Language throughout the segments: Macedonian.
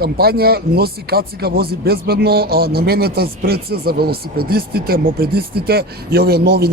кампања носи кацика вози безбедно, наменета спред се за велосипедистите, мопедистите и овие нови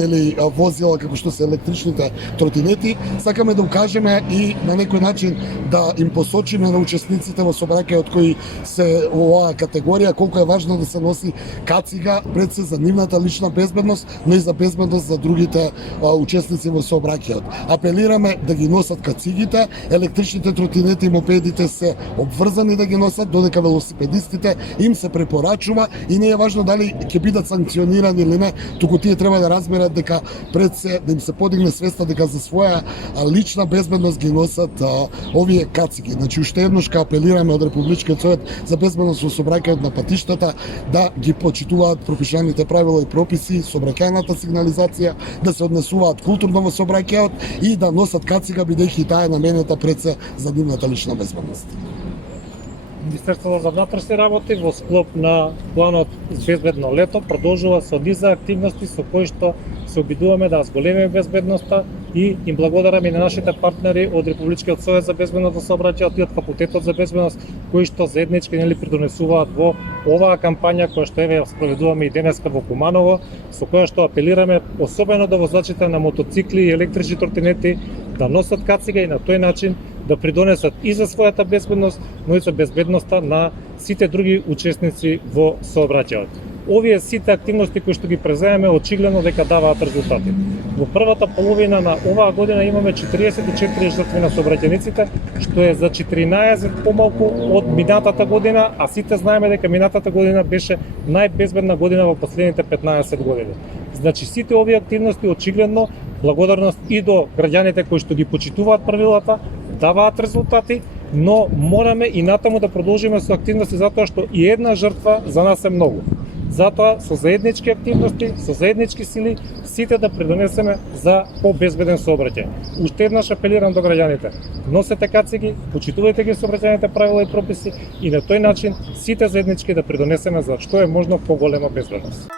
возила како што се електричните тротинети. Сакаме да укажеме и на некој начин да им посочиме на учесниците во сообраќајот кои се во оваа категорија колку е важно да се носи кацига пред се за нивната лична безбедност, но и за безбедност за другите учесници во сообраќајот. Апелираме да ги носат кацигите, електричните тротинети и мопедите се обврзани да ги носат, додека велосипедистите им се препорачува и не е важно дали ќе бидат санкционирани или не, туку тие треба да разберат дека пред се да им се подигне свеста дека за своја лична безбедност ги носат овие кациги. Значи уште еднаш ка апелираме од Републичкиот совет за безбедност во сообраќајот на патиштата да ги почитуваат пропишаните правила и прописи, сообраќајната сигнализација, да се однесуваат културно во сообраќајот и да носат кацига бидејќи таа е наменета пред се за нивната лична безбедност. Министерството за внатрешни работи во склоп на планот Безбедно лето продолжува со низа активности со кои што се обидуваме да зголемиме безбедноста и им благодараме на нашите партнери од Републичкиот совет за безбедност во сообраќајот и од Факултетот за безбедност кои што заеднички придонесуваат во оваа кампања која што еве спроведуваме и денеска во Куманово, со која што апелираме особено до возачите на мотоцикли и електрични тротинети да носат кацига и на тој начин да придонесат и за својата безбедност, но и за безбедноста на сите други учесници во сообраќајот. Овие сите активности кои што ги преземеме очигледно дека даваат резултати. Во првата половина на оваа година имаме 44 жртви на сообраќајниците, што е за 14 помалку од минатата година, а сите знаеме дека минатата година беше најбезбедна година во последните 15 години. Значи сите овие активности очигледно благодарност и до граѓаните кои што ги почитуваат правилата, даваат резултати, но мораме и натаму да продолжиме со активности затоа што и една жртва за нас е многу. Затоа со заеднички активности, со заеднички сили, сите да придонесеме за побезбеден сообраќај. Уште еднаш апелирам до граѓаните: носете кациги, почитувајте ги сообраќајните правила и прописи и на тој начин сите заеднички да придонесеме за што е можно поголема безбедност.